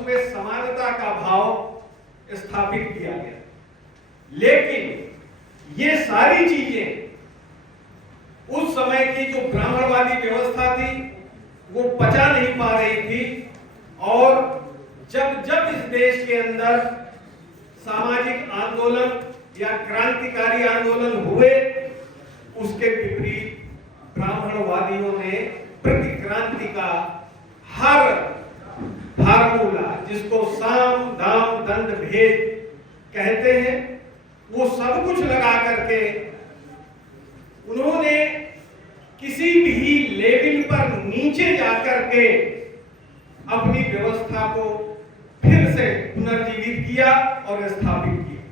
उसमें समानता का भाव स्थापित किया गया। लेकिन ये सारी चीजें उस समय की जो ब्राह्मणवादी व्यवस्था थी वो पचा नहीं पा रही थी, और जब जब इस देश के अंदर सामाजिक आंदोलन या क्रांतिकारी आंदोलन हुए, उसके विपरीत ब्राह्मणवादियों ने प्रतिक्रांति का हर फार्मूला, जिसको साम दाम दंड भेद कहते हैं, वो सब कुछ लगा करके उन्होंने किसी भी लेवल पर नीचे जाकर के अपनी व्यवस्था को फिर से पुनर्जीवित किया और स्थापित किया।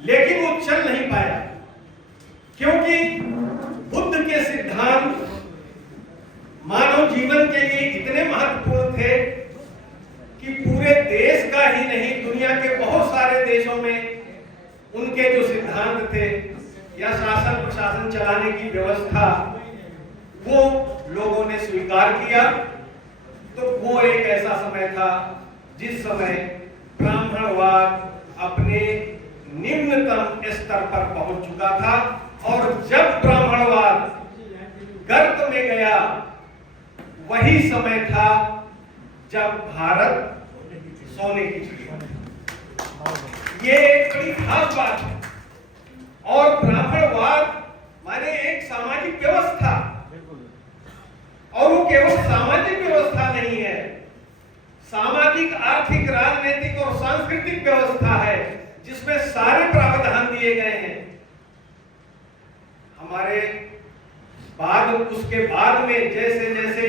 लेकिन वो चल नहीं पाया, क्योंकि बुद्ध के सिद्धांत मानव जीवन के लिए इतने महत्वपूर्ण थे कि पूरे देश का ही नहीं, दुनिया के बहुत सारे देशों में उनके जो सिद्धांत थे या शासन प्रशासन चलाने की व्यवस्था, वो लोगों ने स्वीकार किया। तो वो एक ऐसा समय था जिस समय ब्राह्मणवाद अपने निम्नतम स्तर पर पहुंच चुका था, और जब ब्राह्मणवाद गर्त में गया, वही समय था जब भारत सोने की चिड़िया। ये एक बड़ी खास बात है। और ब्राह्मणवाद माने एक सामाजिक व्यवस्था, और वो केवल सामाजिक व्यवस्था नहीं है, सामाजिक, आर्थिक, राजनीतिक और सांस्कृतिक व्यवस्था है, जिसमें सारे प्रावधान दिए गए हैं। हमारे बाद, उसके बाद में जैसे जैसे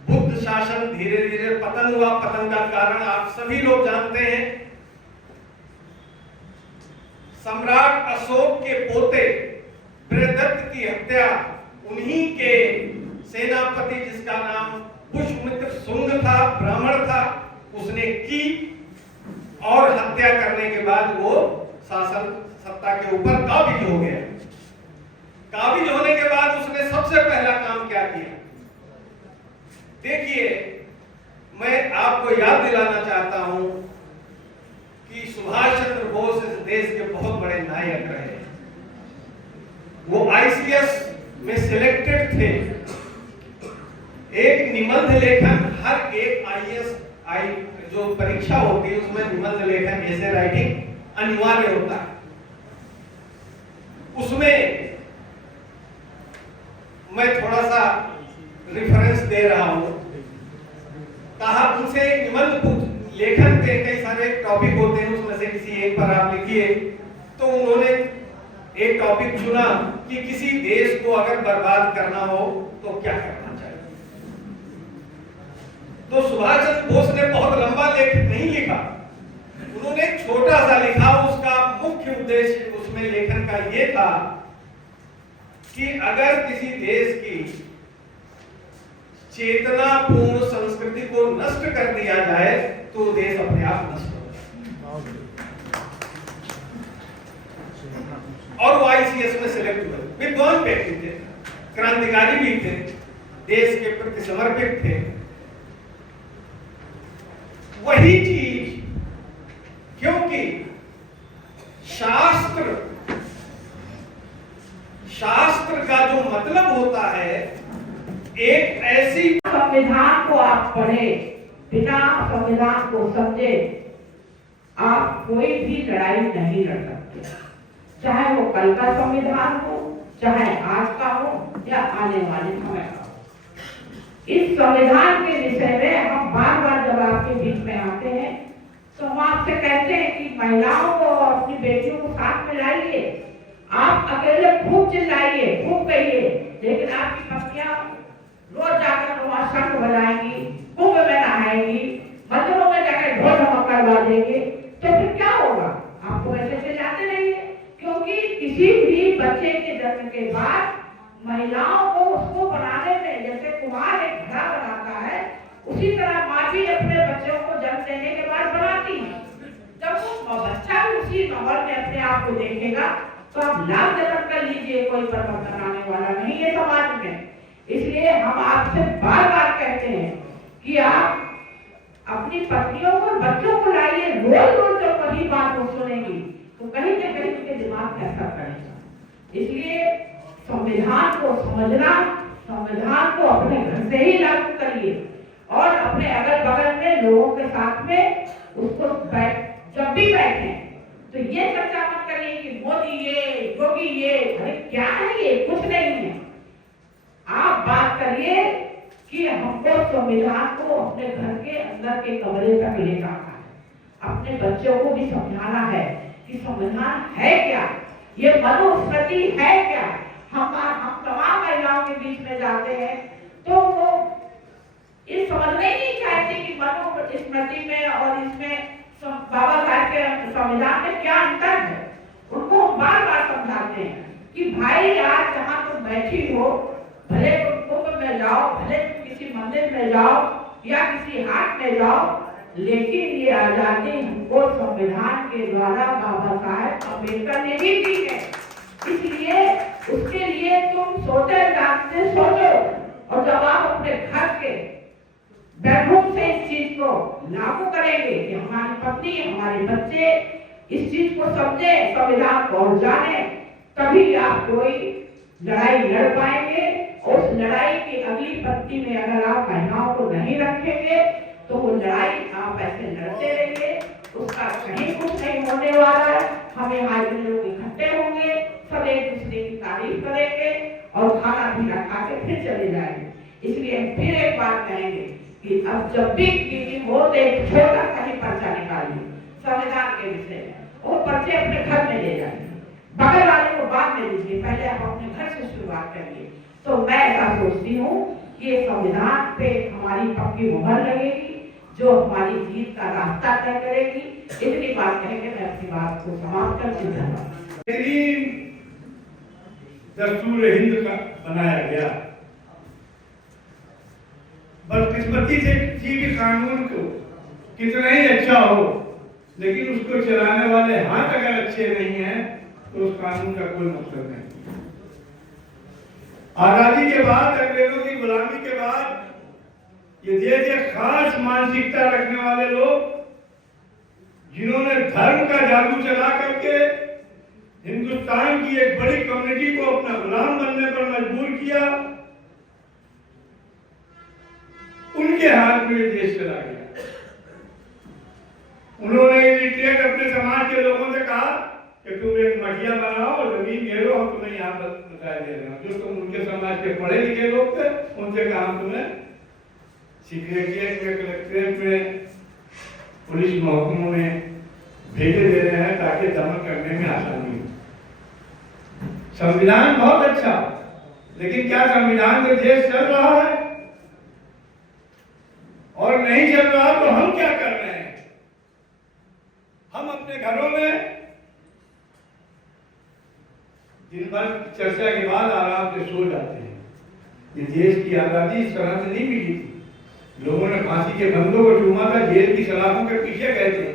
बुद्ध शासन धीरे धीरे पतन हुआ, पतन का कारण आप सभी लोग जानते हैं। सम्राट अशोक के पोते बृहदत्त की हत्या उन्हीं के सेनापति, जिसका नाम पुष्यमित्र शुंग था, ब्राह्मण था, उसने की, और हत्या करने के बाद वो शासन सत्ता के ऊपर काबिज हो गया। काबिज होने के बाद उसने सबसे पहला काम क्या किया? देखिए, मैं आपको याद दिलाना चाहता हूं कि सुभाष चंद्र बोस इस देश के बहुत बड़े नायक रहे। वो आईसीएस में सिलेक्टेड थे। एक निबंध लेखन, हर एक आईएएस जो परीक्षा होती है उसमें निबंध लेखन, ऐसे राइटिंग अनिवार्य होता है। उसमें मैं थोड़ा सा रेफरेंस दे रहा हूं। कहा उनसे एक निबंध लेखन के कई सारे टॉपिक होते हैं, उसमें से किसी एक पर आप लिखिए। तो उन्होंने एक टॉपिक चुना कि किसी देश को अगर बर्बाद करना हो तो क्या करना चाहिए। तो सुभाष चंद्र बोस ने बहुत लंबा लेख नहीं लिखा, उन्होंने एक छोटा सा लिखा। उसका मुख्य उद्देश्य उसमें लेखन का यह था कि अगर किसी देश की चेतनापूर्ण संस्कृति को नष्ट कर दिया जाए तो देश अपने आप नष्ट हो जाए। और वो आईसीएस में सिलेक्ट हुए। विद्वान व्यक्ति थे, क्रांतिकारी भी थे, देश के प्रति समर्पित थे। वही चीज, क्योंकि शास्त्र का जो मतलब होता है, एक ऐसी संविधान को आप पढ़े, बिना संविधान को समझे आप कोई भी लड़ाई नहीं लड़ सकते, चाहे वो कल का संविधान हो, चाहे आज का हो या आने वाले समय का हो। इस संविधान के विषय में हम बार बार जब आपके बीच में आते हैं तो हम आपसे कहते हैं कि महिलाओं को और अपनी बेटियों को साथ में लाइए। आप अकेले खूब चिल्लाइए, खूब कहिए, लेकिन आपकी पत्नियां रोज जाकर वहां शंख बजाएंगी, कुंभ में नहाएंगी, मंदिरों में जाकर ढोल ढमक्का बाजेंगे, तो फिर क्या होगा? आपको वैसे चिल्लाते रहिए, क्योंकि किसी भी बच्चे के जन्म के बाद महिलाओं को उसको बनाने में, जैसे कुम्हार एक घड़ा बनाता है, उसी तरह माँ भी अपने बच्चों को जन्म देने के बाद बनाती है। जब वो बच्चा भी उसी माहौल में अपने आप को देखेगा तो आप लाभ जन्म कर लीजिए, कोई परिवर्तन आने वाला नहीं है समाज में। इसलिए हम आपसे बार बार कहते हैं कि आप अपनी पत्नियों को बच्चों को लाइए, रोज रोज जब वही बात वो सुनेंगी तो कहीं न कहीं उनके दिमाग में असर पड़ेगा। इसलिए संविधान को समझना, संविधान को अपने घर से ही लागू करिए और अपने अगल बगल में लोगों के साथ में उसको जब भी बैठे तो ये चर्चा मत करिए कि मोदी ये, योगी ये, अरे क्या है ये, कुछ नहीं है। आप बात करिए कि हमको संविधान को अपने घर के अंदर के कमरे तक ले जाना है। अपने बच्चों को भी समझाना है कि संविधान है क्या, ये मनुस्मृति है क्या। हम तमाम महिलाओं के बीच में जाते हैं तो वो ये समझने ही नहीं चाहते कि मनुस्मृति में और इसमें बाबा साहब के संविधान में क्या अंतर है। उनको बार बार समझाते हैं कि भाई आज जहाँ तुम बैठी हो, भले तुम कुंभ में जाओ, भले तुम किसी मंदिर में जाओ या किसी हाट में जाओ, लेकिन ये आजादी हमको संविधान के द्वारा बाबा साहब अम्बेडकर ने भी दी है। इसलिए उसके लिए तुम सोचे जागते सोचो, और जब आप अपने घर के बेडरूम से इस चीज को लागू करेंगे कि हमारी पत्नी, हमारे बच्चे इस चीज को समझे, संविधान को जाने, तभी आप कोई लड़ाई लड़ पाएंगे। और उस लड़ाई की अगली पंक्ति में अगर आप महिलाओं को नहीं रखेंगे तो वो लड़ाई आप ऐसे लड़ते रहेंगे, उसका कहीं कुछ नहीं होने वाला है। हम यहाँ इतने लोग इकट्ठे होंगे, सब एक दूसरे की तारीफ करेंगे और खाना पीना खा के फिर चले जाएंगे। इसलिए हम फिर एक बात कहेंगे कि अब जब भी मीटिंग हो तो एक छोटा सा ही पर्चा निकालिए संविधान के विषय में, वो पर्चे अपने घर में ले जाइए, बगल वाले को बाद में दीजिए, पहले आप अपने घर से शुरुआत करिए। तो मैं ऐसा सोचती हूँ कि संविधान पे हमारी पक्की मुहर लगेगी जो हमारी जीत का रास्ता तय करेगी। इतनी बात कहेंगे, मैं अपनी बात को समाप्त करती हूँ। दस्तूर हिंद का बनाया गया, बदकिस्मती से किसी भी कानून को कितना ही अच्छा हो, लेकिन उसको चलाने वाले हाथ अगर अच्छे नहीं हैं तो उस कानून का कोई मतलब नहीं। आजादी के बाद, अंग्रेजों की गुलामी के बाद ये देश एक खास मानसिकता रखने वाले लोग, जिन्होंने धर्म का जादू चला करके हिंदुस्तान की एक बड़ी कम्युनिटी को अपना गुलाम बनने पर मजबूर किया, उनके हाथ में ये देश चला गया। उन्होंने इलिटरेट अपने समाज के लोगों से कहा कि तुम एक मटिया बनाओ और जमीन घेरो, हम तुम्हें यहाँ बताया दे रहे हैं। जो तुम उनके समाज के पढ़े लिखे लोग थे, उनसे कहा हम तुम्हें सेक्रेटरिएट में, कलेक्ट्रेट में, पुलिस महकमों में भेजे दे रहे हैं ताकि दमन करने में आसानी हो। संविधान बहुत अच्छा, लेकिन क्या संविधान से देश चल रहा है? और नहीं चल रहा तो हम क्या कर रहे हैं? हम अपने घरों में दिन भर चर्चा के बाद आराम से सो जाते हैं। ये देश की आजादी इस तरह से नहीं मिली थी। लोगों ने फांसी के बंदों को चूमा था, जेल की सलाखों के पीछे गए थे।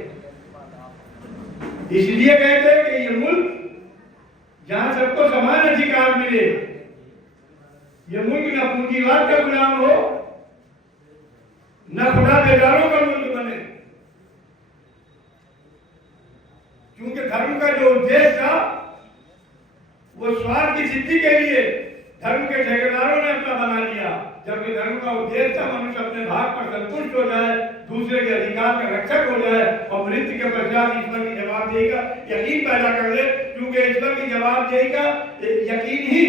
इसलिए गए थे कि ये मुल्क जहां सबको समान अधिकार मिले, ये मुल्क न पूंजीवाद का गुलाम हो, न खुदा बेदारों का मुल्क बने। क्योंकि धर्म का जो उद्देश्य था वो स्वार्थ की सिद्धि के लिए धर्म के ठेकेदारों ने अपना बना लिया, जबकि धर्म का उद्देश्य था मनुष्य अपने भाग पर संतुष्ट हो जाए, दूसरे के अधिकार का रक्षक हो जाए और मृत्यु के पश्चात ईश्वर की जवाबदेही का यकीन पैदा कर ले। क्योंकि ईश्वर की जवाबदेही का यकीन ही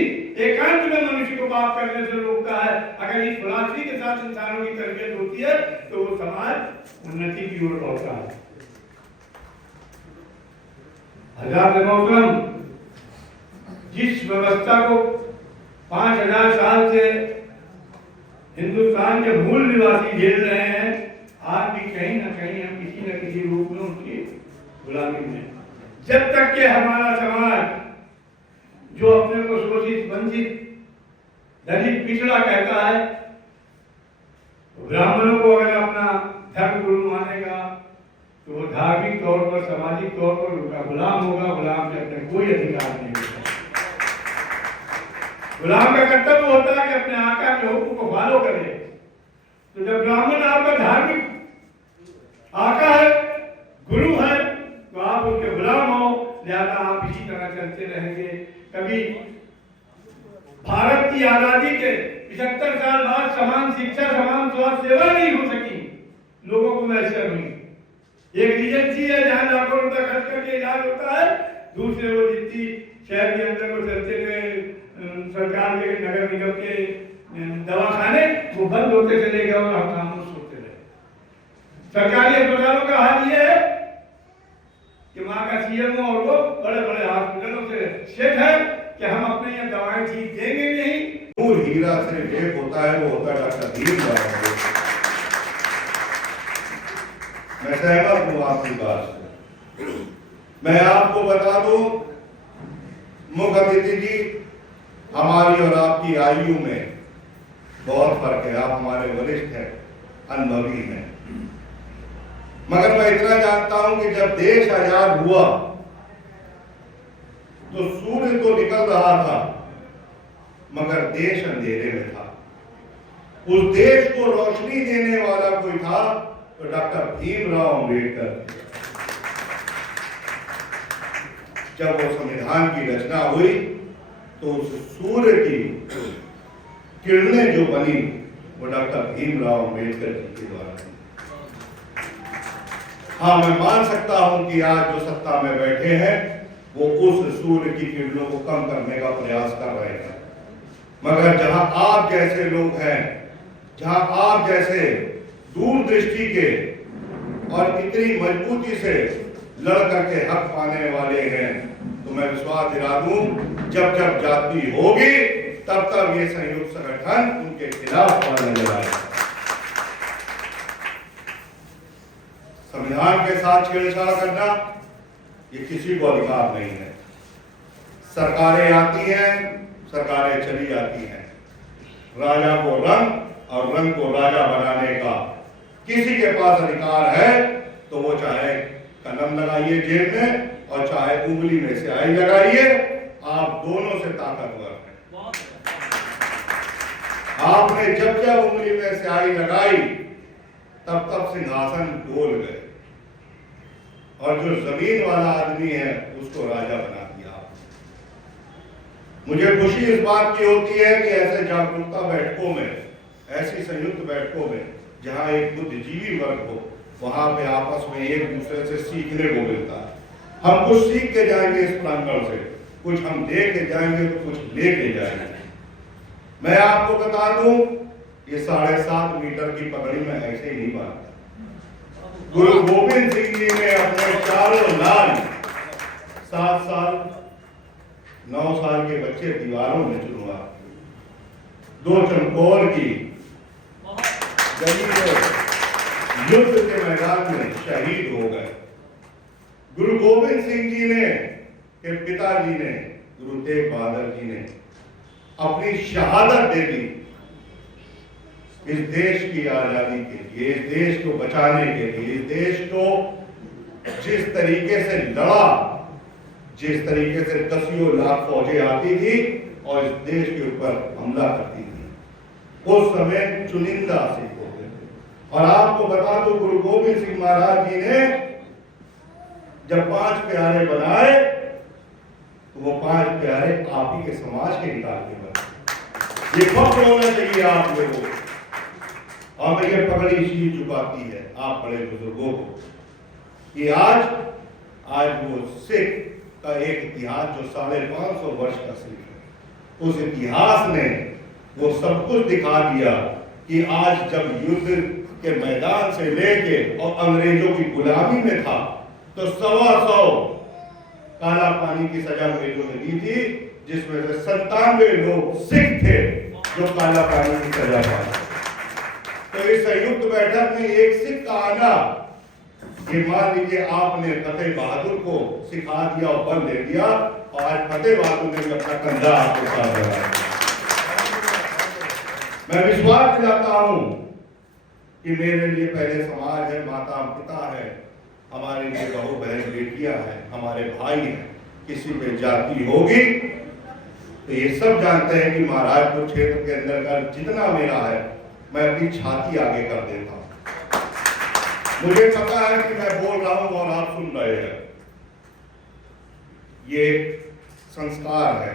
एकांत में मनुष्य को पाप करने से रोकता है। अगर इस फिलॉसफी के साथ इंसानों की तरबियत होती है तो वो समाज उन्नति की ओर बढ़ता है। हज़रात मोहतरम, जिस व्यवस्था को 5000 साल से हिंदुस्तान के मूल निवासी झेल रहे हैं, आज भी कहीं ना कहीं हम किसी न किसी रूप में उनकी गुलामी में। जब तक कि हमारा समाज जो अपने को शोषित, वंचित, दलित, पिछड़ा कहता है, तो ब्राह्मणों को अगर अपना धर्म गुरु मानेगा तो वो धार्मिक तौर पर, सामाजिक तौर पर उनका गुलाम होगा। गुलाम से अपने कोई अधिकार नहीं होगा। गुलाम का कर्तव्य होता है कि अपने आका के हुक्म को फॉलो करे। तो जब ब्राह्मण आपका धार्मिक चलते रहेंगे। कभी भारत की आजादी के 75 साल बाद समान शिक्षा, समान स्वास्थ्य सेवा नहीं हो सकी, लोगों को मैसर हुई। एक एजेंसी है जहां लाखों रुपए खर्च करके इलाज होता है, दूसरे वो जितनी शहर के अंदर वो चलते हुए सरकार के नगर निगम के दवाखाने वो बंद होते चले गए और हम खामोश होते रहे। सरकारी अस्पतालों का हाल ये है कि वहां का सीएमओ और वो बड़े बड़े हॉस्पिटलों से सेट है कि हम अपने यहाँ दवाएं ठीक देंगे नहीं। नूर हीरा से लेप होता है, वो होता है डॉक्टर भीमराव। मैं सहमत हूँ आपकी बात से। मैं आपको बता दूं, मुख्य अतिथि जी, हमारी और आपकी आयु में बहुत फर्क है। आप हमारे वरिष्ठ हैं, अनुभवी हैं, मगर मैं इतना जानता हूं कि जब देश आजाद हुआ तो सूर्य तो निकल रहा था, मगर देश अंधेरे में था। उस देश को रोशनी देने वाला कोई था तो डॉक्टर भीमराव अम्बेडकर। जब वो संविधान की रचना हुई तो उस सूर्य की किरणें जो बनी वो डॉक्टर भीमराव अम्बेडकर जी के द्वारा। हाँ, मैं मान सकता हूं कि आज जो सत्ता में बैठे हैं वो उस सूर्य की किरणों को कम करने का प्रयास कर रहे हैं, मगर जहां आप जैसे लोग हैं, जहां आप जैसे दूरदृष्टि के और इतनी मजबूती से लड़ करके हक पाने वाले हैं, तो मैं विश्वास दिला दूं, जब जब जाति होगी तब तब ये संयुक्त संगठन उनके खिलाफ नजर आएगा। संविधान के साथ छेड़छाड़ करना ये किसी को अधिकार नहीं है। सरकारें आती हैं, सरकारें चली जाती हैं। राजा को रंग और रंग को राजा बनाने का किसी के पास अधिकार है तो वो चाहे कलम लगाइए जेब में और चाहे उंगली में स्याही लगाइए, आप दोनों से ताकतवर हैं। आपने जब जब उंगली में स्याही लगाई तब तब सिंहासन डोल गए और जो जमीन वाला आदमी है उसको राजा बना दिया। मुझे खुशी इस बात की होती है कि ऐसे जागरूकता बैठकों में, ऐसी संयुक्त बैठकों में जहां एक बुद्धिजीवी वर्ग हो, वहां पे आपस में एक दूसरे से सीखने को मिलता है। हम कुछ सीख के जाएंगे इस प्रांगण से, कुछ हम दे के जाएंगे तो कुछ लेके जाएंगे। मैं आपको बता दूं, ये 7.5 मीटर की पगड़ी में ऐसे ही नहीं बांधता। गुरु गोविंद सिंह जी ने अपने चारों लाल 7 साल 9 साल के बच्चे दीवारों में चुनवा, 2 चमकौर की युद्ध के मैदान में शहीद हो गए। गुरु गोविंद सिंह जी ने के पिताजी ने, गुरु तेग बहादुर जी ने अपनी शहादत दे दी इस देश की आजादी के लिए, इस देश को बचाने के लिए। इस देश को जिस तरीके से लड़ा, जिस तरीके से 10 लाख फौजें आती थी और इस देश के ऊपर हमला करती थी, उस समय चुनिंदा सिख होते थे। और आपको बता दो, गुरु गोविंद सिंह महाराज जी ने जब 5 प्यारे बनाए तो वो 5 प्यारे आप ही के समाज के निकाल के बने। ये फख्र होना चाहिए आप लोगों को। और मैं ये पगड़ी शीश झुकाती है आप बड़े बुजुर्गों को कि आज वो सिख का एक इतिहास जो 550 वर्ष का सिख है, उस इतिहास ने वो सब कुछ दिखा दिया कि आज जब युद्ध के मैदान से लेके और अंग्रेजों की गुलामी में था तो 125 काला पानी की सजा अंग्रेजों ने दी थी, जिसमें से 97 लोग सिख थे जो काला पानी की सजा पाए। तो इस संयुक्त बैठक में एक सिख का आना, ये मान लीजिए आपने फतेह बहादुर को सिखा दिया और बल दे दिया, और आज फतेह बहादुर ने अपना कंधा आपके साथ लगाया। मैं विश्वास दिलाता हूं कि मेरे लिए पहले समाज है, माता पिता है, हमारे लिए बहू बहन बेटियां हैं, हमारे भाई हैं। किसी पे जाति होगी तो ये सब जानते हैं कि महाराजपुर क्षेत्र के अंदर का जितना मेरा है, मैं अपनी छाती आगे कर देता हूं। मुझे पता है कि मैं बोल रहा हूं और आप सुन रहे हैं। ये संस्कार है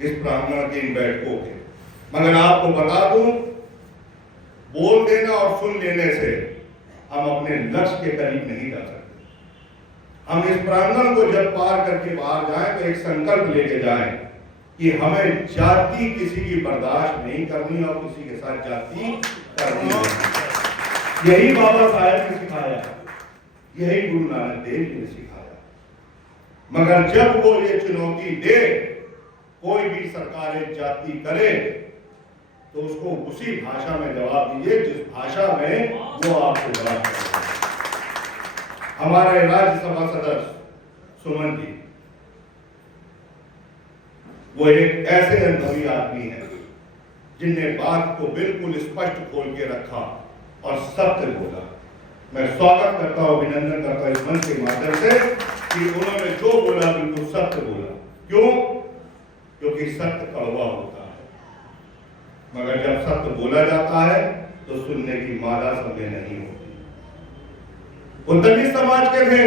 इस प्रांगण के इन बैठकों के। मगर आपको बता दूं, बोल देना और सुन लेने से हम अपने लक्ष्य के करीब नहीं जा सकते। हम इस प्रांगण को जब पार करके बाहर जाएं तो एक संकल्प लेके जाएं कि हमें जाति किसी की बर्दाश्त नहीं करनी और किसी के साथ जाति करनी नहीं। यही बाबा साहेब ने सिखाया, यही गुरु नानक देव जी ने सिखाया। मगर जब वो ये चुनौती दे, कोई भी सरकार एक जाति करे, तो उसको उसी भाषा में जवाब दीजिए जिस भाषा में वो आपको जवाब करे। हमारे राज्यसभा सदस्य सुमन जी, वो एक ऐसे अनुभवी आदमी हैं जिनने बात को बिल्कुल स्पष्ट खोल के रखा और सत्य बोला। मैं स्वागत करता हूं, अभिनंदन करता हूं इस मंच के माध्यम से कि उन्होंने जो बोला बिल्कुल सत्य बोला। क्यों? क्योंकि सत्य कड़वा होता है, मगर जब सत्य बोला जाता है तो सुनने की मादा समय नहीं होती। वो दलित समाज के थे,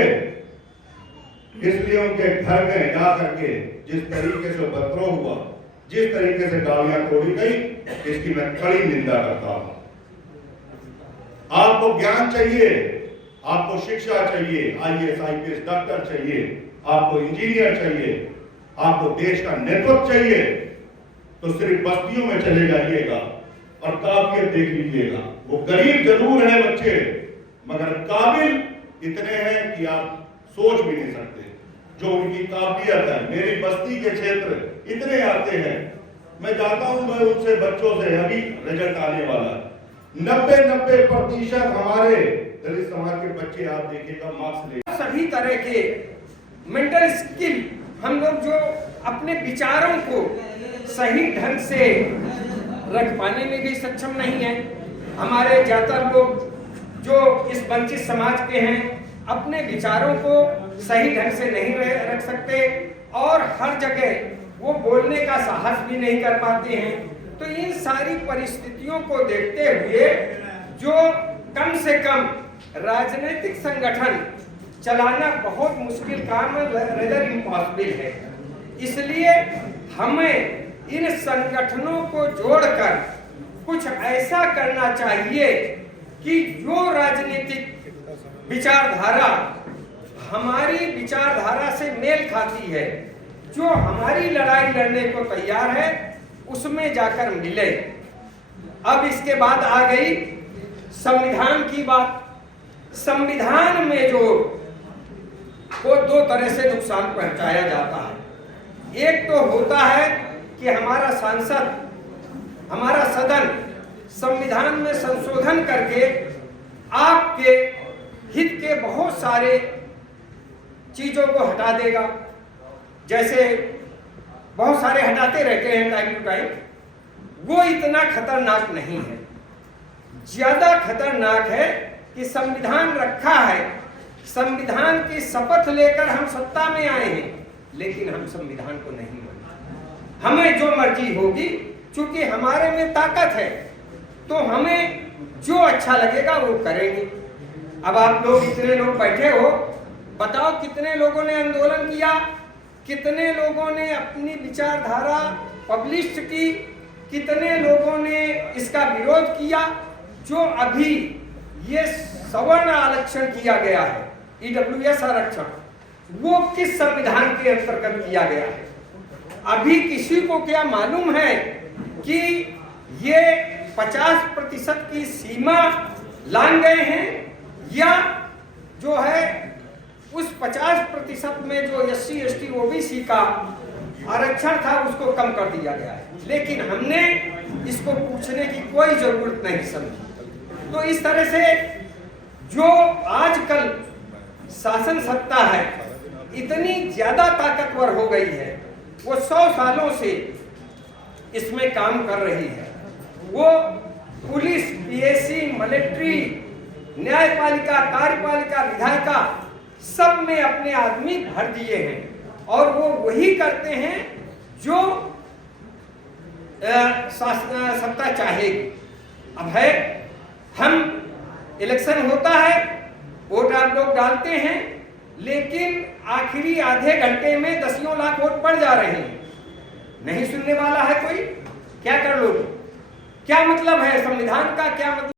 इसलिए उनके घर में जा करके जिस तरीके से उपद्रव हुआ, जिस तरीके से गाड़ियां तोड़ी गई, इसकी मैं कड़ी निंदा करता हूं। आपको ज्ञान चाहिए, आपको शिक्षा चाहिए, IAS IPS डॉक्टर चाहिए, आपको इंजीनियर चाहिए, आपको देश का नेतृत्व चाहिए, तो सिर्फ बस्तियों में चले जाइएगा और काबिलियत देख लीजिएगा। वो गरीब जरूर है बच्चे, मगर काबिल इतने हैं कि आप सोच भी नहीं सकते जो उनकी काबिलियत है। मेरी बस्ती के क्षेत्र इतने आते हैं, मैं जाता हूं, मैं उनसे बच्चों से अभी रिजल्ट आने वाला है, 90% हमारे दलित समाज के बच्चे आप देखिएगा मार्क्स ले। सभी तरह के मेंटल स्किल हम लोग जो अपने विचारों को सही ढंग से रख पाने में भी सक्षम नहीं है। हमारे ज्यादातर लोग जो इस वंचित समाज के हैं, अपने विचारों को सही ढंग से नहीं रख सकते और हर जगह वो बोलने का साहस भी नहीं कर पाते हैं। तो इन सारी परिस्थितियों को देखते हुए जो कम से कम राजनीतिक संगठन चलाना बहुत मुश्किल काम है, रेदर इम्पॉसिबल है। इसलिए हमें इन संगठनों को जोड़कर कुछ ऐसा करना चाहिए कि जो राजनीतिक विचारधारा हमारी विचारधारा से मेल खाती है, जो हमारी लड़ाई लड़ने को तैयार है, उसमें जाकर मिले। अब इसके बाद आ गई संविधान की बात। संविधान में जो को दो तरह से नुकसान पहुंचाया जाता है। एक तो होता है कि हमारा सांसद, हमारा सदन संविधान में संशोधन करके आपके हित के बहुत सारे चीजों को हटा देगा। जैसे बहुत सारे हटाते रहते हैं टाइम टू टाइम, वो इतना खतरनाक नहीं है। ज्यादा खतरनाक है कि संविधान रखा है, संविधान की शपथ लेकर हम सत्ता में आए हैं, लेकिन हम संविधान को नहीं मानते। हमें जो मर्जी होगी, चूंकि हमारे में ताकत है, तो हमें जो अच्छा लगेगा वो करेंगे। अब आप लोग इतने लोग बैठे हो, बताओ कितने लोगों ने आंदोलन किया, कितने लोगों ने अपनी विचारधारा पब्लिश की, कितने लोगों ने इसका विरोध किया। जो अभी ये सवर्ण आरक्षण किया गया है, EWS आरक्षण, वो किस संविधान के अंतर्गत किया गया है? अभी किसी को क्या मालूम है कि ये 50% की सीमा लांघ गए हैं, या जो है उस 50% में जो SC ST OBC का आरक्षण था उसको कम कर दिया गया है। लेकिन हमने इसको पूछने की कोई जरूरत नहीं समझी। तो इस तरह से जो आजकल शासन सत्ता है इतनी ज्यादा ताकतवर हो गई है, वो 100 सालों से इसमें काम कर रही है। वो पुलिस, PSC, मिलिट्री, न्यायपालिका, कार्यपालिका, विधायिका सब में अपने आदमी भर दिए हैं और वो वही करते हैं जो सत्ता चाहेगी। अब है, हम इलेक्शन होता है, वोट आप लोग डालते हैं, लेकिन आखिरी आधे घंटे में दसियों लाख वोट पड़ जा रहे हैं। नहीं सुनने वाला है कोई, क्या कर लोगे? क्या मतलब है संविधान का, क्या मतलब